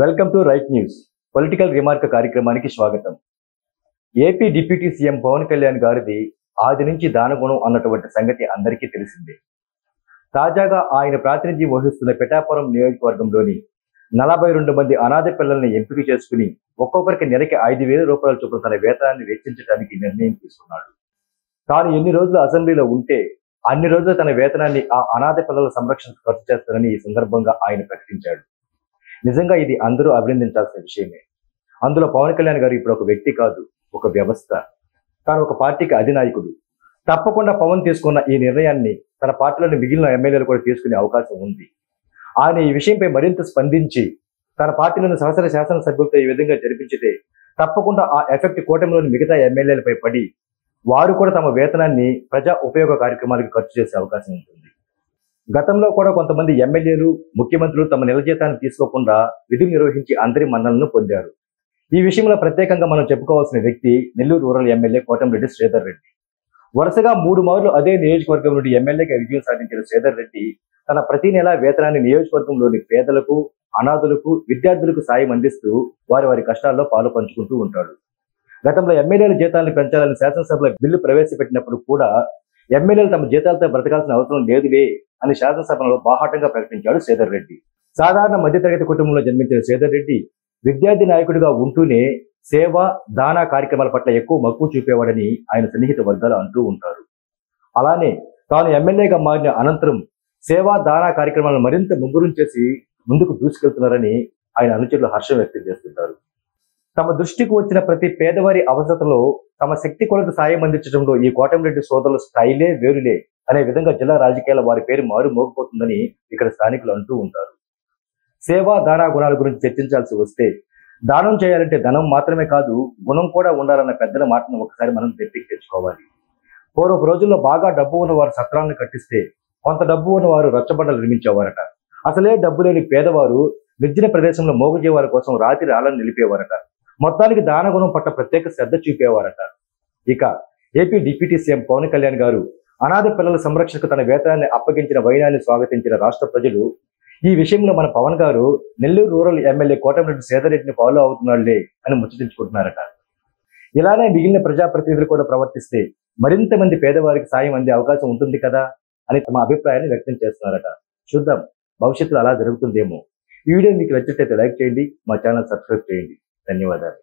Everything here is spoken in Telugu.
Welcome to right news political remark కార్యక్రమానికి స్వాగతం. AP deputy CM Pawan Kalyan గారిది ఆది నుంచి దానగుణం అన్నటువంటి సంగతి అందరికీ తెలిసిందే. తాజాగా ఆయన ప్రాతినిధ్యం వహిస్తున్న పిఠాపురం నియోజకవర్గంలోని 42 మంది అనాథ పిల్లల్ని ఎంపిక చేసుకుని ఒక్కొక్కరికి నెలకి 5,000 రూపాయల చొప్పున తన వేతనాన్ని వెచ్చించడానికి నిర్ణయం తీసుకున్నాడు. తాను ఎన్ని రోజులు అసెంబ్లీలో ఉంటే అన్ని రోజులు తన వేతనాన్ని ఆ అనాథ పిల్లల సంరక్షణకు ఖర్చు చేస్తానని ఈ సందర్భంగా ఆయన ప్రకటించాడు. నిజంగా ఇది అందరూ అభినందించాల్సిన విషయమే. అందులో పవన్ కళ్యాణ్ గారు ఇప్పుడు ఒక వ్యక్తి కాదు, ఒక వ్యవస్థ. తాను ఒక పార్టీకి అధినాయకుడు. తప్పకుండా పవన్ తీసుకున్న ఈ నిర్ణయాన్ని తన పార్టీలోని మిగిలిన ఎమ్మెల్యేలు కూడా తీసుకునే అవకాశం ఉంది. ఆయన ఈ విషయంపై మరింత స్పందించి తన పార్టీలోని సహచర శాసనసభ్యులతో ఈ విధంగా జరిపించితే తప్పకుండా ఆ ఎఫెక్ట్ కూటమిలోని మిగతా ఎమ్మెల్యేలపై పడి వారు కూడా తమ వేతనాన్ని ప్రజా ఉపయోగ కార్యక్రమాలకు ఖర్చు చేసే అవకాశం ఉంటుంది. గతంలో కూడా కొంతమంది ఎమ్మెల్యేలు, ముఖ్యమంత్రులు తమ నెల జీతాన్ని తీసుకోకుండా విధులు నిర్వహించి అందరి మన్ననలను పొందారు. ఈ విషయంలో ప్రత్యేకంగా మనం చెప్పుకోవాల్సిన వ్యక్తి నెల్లూరు రూరల్ ఎమ్మెల్యే కోటంరెడ్డి శ్రీధర్ రెడ్డి. వరుసగా 3 మార్లు అదే నియోజకవర్గం నుండి ఎమ్మెల్యేగా విజయం సాధించిన శ్రీధర్ రెడ్డి తన ప్రతి నెలా వేతనాన్ని నియోజకవర్గంలోని పేదలకు, అనాథులకు, విద్యార్థులకు సాయం అందిస్తూ వారి కష్టాల్లో పాలు పంచుకుంటూ ఉంటాడు. గతంలో ఎమ్మెల్యేల జీతాలను పెంచాలని శాసనసభలో బిల్లు ప్రవేశపెట్టినప్పుడు కూడా ఎమ్మెల్యేలు తమ జీతాలతో బ్రతకాల్సిన అవసరం లేదులే అని శాసనసభలో బాహాటంగా ప్రకటించాడు శ్రీధర్ రెడ్డి. సాధారణ మధ్యతరగతి కుటుంబంలో జన్మించిన శ్రీధర్ రెడ్డి విద్యార్థి నాయకుడిగా ఉంటూనే సేవ, దాన కార్యక్రమాల పట్ల ఎక్కువ మక్కువ చూపేవాడని ఆయన సన్నిహిత వర్గాలు అంటూ ఉంటారు. అలానే తాను ఎమ్మెల్యేగా మారిన అనంతరం సేవా, దాన కార్యక్రమాలను మరింత ముమ్మరం చేసి ముందుకు దూసుకెళ్తున్నారని ఆయన అనుచరులు హర్షం వ్యక్తం చేస్తుంటారు. తమ దృష్టికి వచ్చిన ప్రతి పేదవారి అవసరతలో తమ శక్తి కొలత సాయం అందించడంలో ఈ కోటంరెడ్డి సోదరుల స్టైలే వేరులే అనే విధంగా జిల్లా రాజకీయాల వారి పేరు మారు మోగిపోతుందని ఇక్కడ స్థానికులు అంటూ ఉంటారు. సేవా, దాన గుణాల గురించి చర్చించాల్సి వస్తే దానం చేయాలంటే ధనం మాత్రమే కాదు, గుణం కూడా ఉండాలన్న పెద్దల మాటను ఒకసారి మనం తెప్పికి తెచ్చుకోవాలి. పూర్వపు రోజుల్లో బాగా డబ్బు ఉన్న వారు సత్రాలను కట్టిస్తే కొంత డబ్బు ఉన్న వారు రచ్చబండలు నిర్మించేవారట. అసలే డబ్బు లేని పేదవారు నిర్జన ప్రదేశంలో మోగుజేవారి కోసం రాత్రి రాళ్ళను నిలిపేవారట. మొత్తానికి దానగుణం పట్ల ప్రత్యేక శ్రద్ధ చూపేవారట. ఇక AP deputy CM Pawan Kalyan గారు అనాథ పిల్లల సంరక్షణకు తన వేతనాన్ని అప్పగించిన వైనాన్ని స్వాగతించిన రాష్ట్ర ప్రజలు ఈ విషయంలో మన పవన్ గారు నెల్లూరు రూరల్ ఎమ్మెల్యే కోటంరెడ్డి శ్రీధర్ రెడ్డిని ఫాలో అవుతున్నాళ్లే అని ముచ్చటించుకుంటున్నారట. ఇలానే మిగిలిన ప్రజాప్రతినిధులు కూడా ప్రవర్తిస్తే మరింత మంది పేదవారికి సాయం అందే అవకాశం ఉంటుంది కదా అని తమ అభిప్రాయాన్ని వ్యక్తం చేస్తున్నారట. చూద్దాం, భవిష్యత్తులో అలా జరుగుతుందేమో. ఈ వీడియో మీకు నచ్చినట్లయితే లైక్ చేయండి, మా ఛానల్ సబ్స్క్రైబ్ చేయండి. ధన్యవాదాలు.